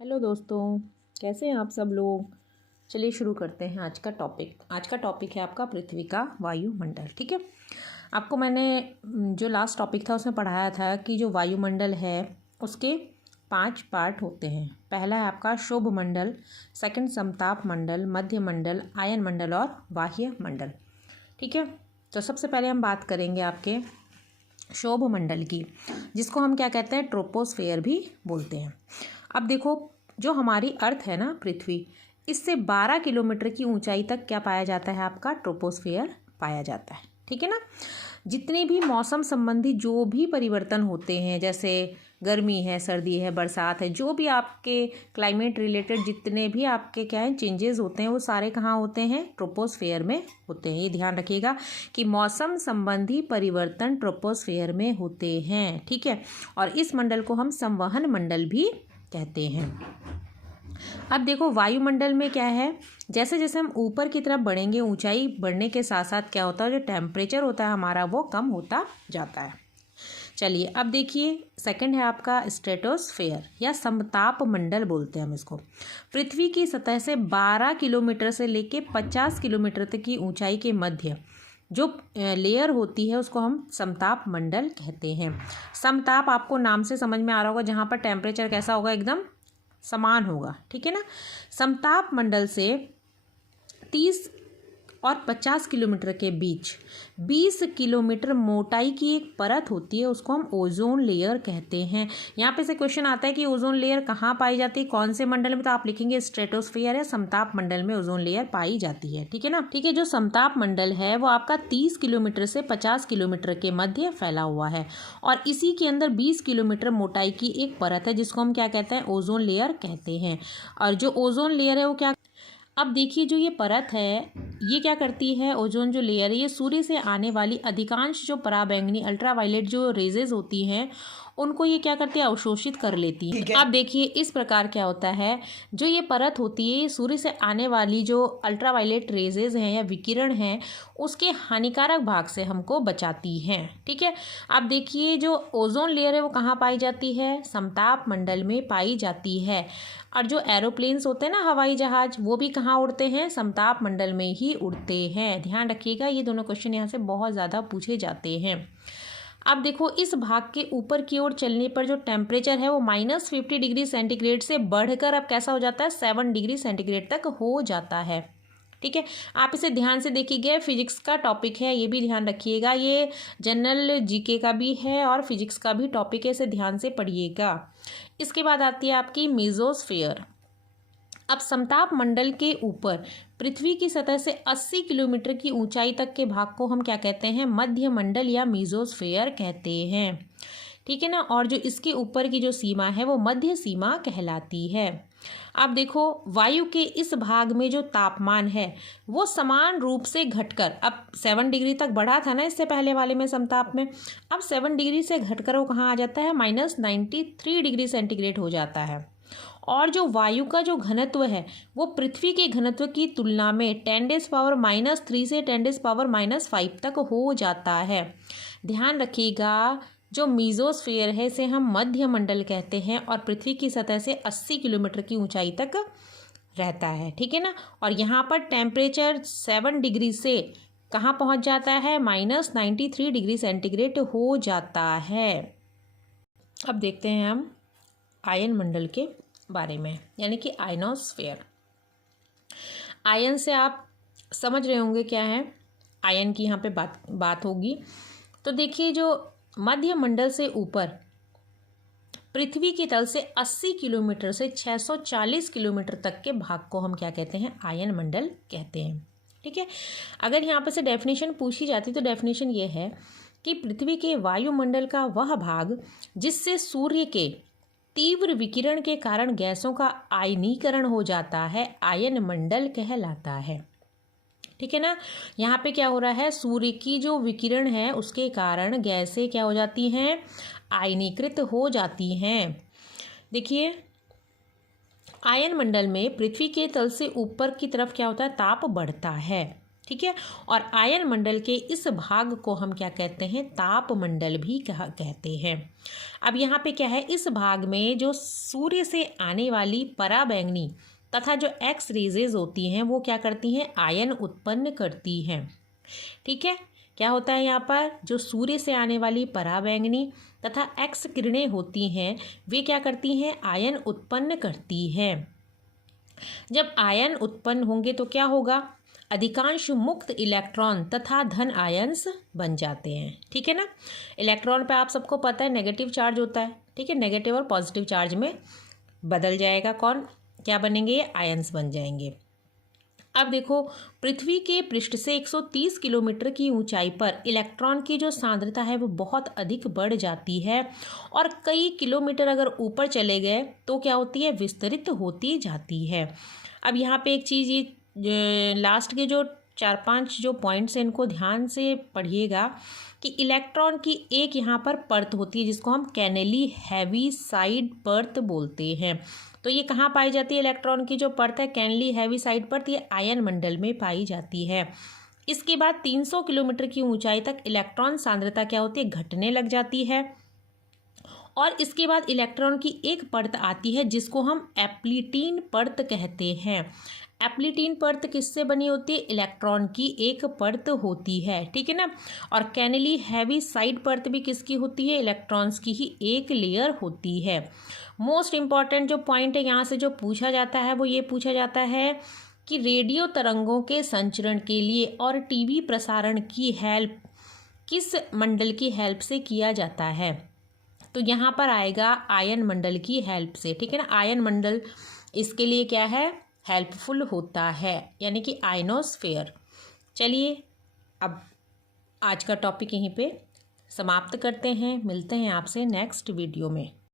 Hello दोस्तों, कैसे हैं आप सब लोग। चलिए शुरू करते हैं आज का टॉपिक। आज का टॉपिक है आपका पृथ्वी का वायुमंडल। ठीक है, आपको मैंने जो लास्ट टॉपिक था उसमें पढ़ाया था कि जो वायुमंडल है उसके 5 पार्ट होते हैं। पहला है आपका शोभ मंडल, सेकंड समताप मंडल, मध्य मंडल, आयन मंडल और बाह्य मंडल। ठीक है, तो सबसे पहले हम बात करेंगे आपके शोभ मंडल की, जिसको हम क्या कहते हैं, ट्रोपोस्फेयर भी बोलते हैं। अब देखो, जो हमारी अर्थ है ना, पृथ्वी, इससे 12 किलोमीटर की ऊंचाई तक क्या पाया जाता है, आपका ट्रोपोस्फेयर पाया जाता है। ठीक है ना। जितने भी मौसम संबंधी जो भी परिवर्तन होते हैं, जैसे गर्मी है, सर्दी है, बरसात है, जो भी आपके क्लाइमेट रिलेटेड जितने भी आपके क्या है चेंजेस होते हैं, वो सारे कहाँ होते हैं, ट्रोपोस्फेयर में होते हैं। ये ध्यान रखिएगा कि मौसम संबंधी परिवर्तन ट्रोपोस्फेयर में होते हैं। ठीक है, और इस मंडल को हम संवहन मंडल भी कहते हैं। अब देखो, वायुमंडल में क्या है, जैसे जैसे हम ऊपर की तरफ बढ़ेंगे, ऊंचाई बढ़ने के साथ साथ क्या होता है, जो टेम्परेचर होता है हमारा वो कम होता जाता है। चलिए अब देखिए, सेकंड है आपका स्ट्रेटोस्फेयर या समताप मंडल बोलते हैं हम इसको। पृथ्वी की सतह से 12 किलोमीटर से लेके 50 किलोमीटर तक की ऊंचाई के मध्य जो लेयर होती है उसको हम समताप मंडल कहते हैं। समताप आपको नाम से समझ में आ रहा होगा, जहाँ पर टेम्परेचर कैसा होगा, एकदम समान होगा। ठीक है ना। समताप मंडल से 30 और 50 किलोमीटर के बीच 20 किलोमीटर मोटाई की एक परत होती है, उसको हम ओजोन लेयर कहते हैं। यहाँ पे से क्वेश्चन आता है कि ओजोन लेयर कहाँ पाई जाती है, कौन से मंडल में, तो आप लिखेंगे स्ट्रेटोस्फेयर है, समताप मंडल में ओजोन लेयर पाई जाती है। ठीक है ना। ठीक है, जो समताप मंडल है वो आपका 30 किलोमीटर से 50 किलोमीटर के मध्य फैला हुआ है, और इसी के अंदर 20 किलोमीटर मोटाई की एक परत है, जिसको हम क्या कहते हैं, ओजोन लेयर कहते हैं। और जो ओजोन लेयर है वो क्या, अब देखिए, जो ये परत है ये क्या करती है, ओजोन जो लेयर है ये सूर्य से आने वाली अधिकांश जो पराबैंगनी अल्ट्रावायलेट जो रेजेस होती हैं उनको ये क्या करती है, अवशोषित कर लेती है। अब देखिए, इस प्रकार क्या होता है, जो ये परत होती है सूर्य से आने वाली जो अल्ट्रावायलेट रेजेस हैं या विकिरण हैं उसके हानिकारक भाग से हमको बचाती हैं। ठीक है। अब देखिए, जो ओजोन लेयर है वो कहाँ पाई जाती है, समताप मंडल में पाई जाती है। और जो एरोप्लेन्स होते हैं ना, हवाई जहाज, वो भी कहाँ उड़ते हैं, समताप मंडल में ही उड़ते हैं। ध्यान रखिएगा, ये दोनों क्वेश्चन यहाँ से बहुत ज़्यादा पूछे जाते हैं। अब देखो, इस भाग के ऊपर की ओर चलने पर जो टेम्परेचर है वो -50 डिग्री सेंटीग्रेड से बढ़कर अब कैसा हो जाता है, 7 डिग्री सेंटीग्रेड तक हो जाता है। ठीक है, आप इसे ध्यान से देखिएगा, फिजिक्स का टॉपिक है, ये भी ध्यान रखिएगा, ये जनरल जीके का भी है और फिजिक्स का भी टॉपिक है, इसे ध्यान से पढ़िएगा। इसके बाद आती है आपकी मेसोस्फेयर। अब समताप मंडल के ऊपर पृथ्वी की सतह से 80 किलोमीटर की ऊंचाई तक के भाग को हम क्या कहते हैं, मध्य मंडल या मेसोस्फेयर कहते हैं। ठीक है ना। और जो इसके ऊपर की जो सीमा है वो मध्य सीमा कहलाती है। अब देखो, वायु के इस भाग में जो तापमान है वो समान रूप से घटकर, अब 7 डिग्री तक बढ़ा था ना इससे पहले वाले में समताप में, अब 7 डिग्री से घटकर वो कहाँ आ जाता है, -93 डिग्री सेंटीग्रेड हो जाता है। और जो वायु का जो घनत्व है वो पृथ्वी के घनत्व की तुलना में 10⁻³ से 10⁻5 तक हो जाता है। ध्यान रखिएगा, जो मीजोस्फीयर है इसे हम मध्य मंडल कहते हैं और पृथ्वी की सतह से 80 किलोमीटर की ऊंचाई तक रहता है। ठीक है ना। और यहाँ पर टेम्परेचर 7 डिग्री से कहाँ पहुँच जाता है, -93 डिग्री सेंटीग्रेड हो जाता है। अब देखते हैं हम आयन मंडल के बारे में, यानी कि आयनोस्फेयर। आयन से आप समझ रहे होंगे क्या है, आयन की यहाँ पे बात होगी। तो देखिए, जो मध्य मंडल से ऊपर पृथ्वी के तल से 80 किलोमीटर से 640 किलोमीटर तक के भाग को हम क्या कहते हैं, आयन मंडल कहते हैं। ठीक है। अगर यहाँ पे से डेफिनेशन पूछी जाती तो डेफिनेशन ये है कि पृथ्वी के वायुमंडल का वह भाग जिससे सूर्य के तीव्र विकिरण के कारण गैसों का आयनीकरण हो जाता है, आयन मंडल कहलाता है। ठीक है ना। यहाँ पे क्या हो रहा है, सूर्य की जो विकिरण है उसके कारण गैसें क्या हो जाती हैं, आयनीकृत हो जाती हैं। देखिए, आयन मंडल में पृथ्वी के तल से ऊपर की तरफ क्या होता है, ताप बढ़ता है। ठीक है। और आयन मंडल के इस भाग को हम क्या कहते हैं, ताप मंडल भी कहते हैं। अब यहाँ पे क्या है, इस भाग में जो सूर्य से आने वाली पराबैंगनी तथा जो एक्स रेजेज होती हैं वो क्या करती हैं, आयन उत्पन्न करती हैं। ठीक है, क्या होता है यहाँ पर, जो सूर्य से आने वाली पराबैंगनी तथा एक्स किरणें होती हैं वे क्या करती हैं, आयन उत्पन्न करती हैं। जब आयन उत्पन्न होंगे तो क्या होगा, अधिकांश मुक्त इलेक्ट्रॉन तथा धन आयन्स बन जाते हैं। ठीक है ना। इलेक्ट्रॉन पे आप सबको पता है नेगेटिव चार्ज होता है। ठीक है, नेगेटिव और पॉजिटिव चार्ज में बदल जाएगा कौन, क्या बनेंगे, ये आयन्स बन जाएंगे। अब देखो, पृथ्वी के पृष्ठ से 130 किलोमीटर की ऊंचाई पर इलेक्ट्रॉन की जो सांद्रता है वो बहुत अधिक बढ़ जाती है और कई किलोमीटर अगर ऊपर चले गए तो क्या होती है, विस्तरित होती जाती है। अब यहाँ पे एक चीज़, ये लास्ट के जो 4-5 जो पॉइंट्स हैं इनको ध्यान से पढ़िएगा कि इलेक्ट्रॉन की एक यहाँ पर परत होती है जिसको हम कैनेली हैवीसाइड परत बोलते हैं। तो ये कहाँ पाई जाती है, इलेक्ट्रॉन की जो परत है कैनेली हैवीसाइड परत, ये आयन मंडल में पाई जाती है। इसके बाद 300 किलोमीटर की ऊंचाई तक इलेक्ट्रॉन सांद्रता क्या होती है, घटने लग जाती है। और इसके बाद इलेक्ट्रॉन की एक परत आती है जिसको हम एप्लीटीन परत कहते हैं। एप्लीटीन परत किससे बनी होती है, इलेक्ट्रॉन की एक परत होती है। ठीक है ना। और कैनेली हैवीसाइड परत भी किसकी होती है, इलेक्ट्रॉन्स की ही एक लेयर होती है। मोस्ट इम्पॉर्टेंट जो पॉइंट है यहाँ से जो पूछा जाता है वो ये पूछा जाता है कि रेडियो तरंगों के संचरण के लिए और टीवी प्रसारण की हेल्प किस मंडल की हेल्प से किया जाता है। तो यहाँ पर आएगा आयन मंडल की हेल्प से। ठीक है ना। आयन मंडल इसके लिए क्या है, हेल्पफुल होता है, यानी कि आयनोस्फेयर। चलिए अब आज का टॉपिक यहीं पे समाप्त करते हैं, मिलते हैं आपसे नेक्स्ट वीडियो में।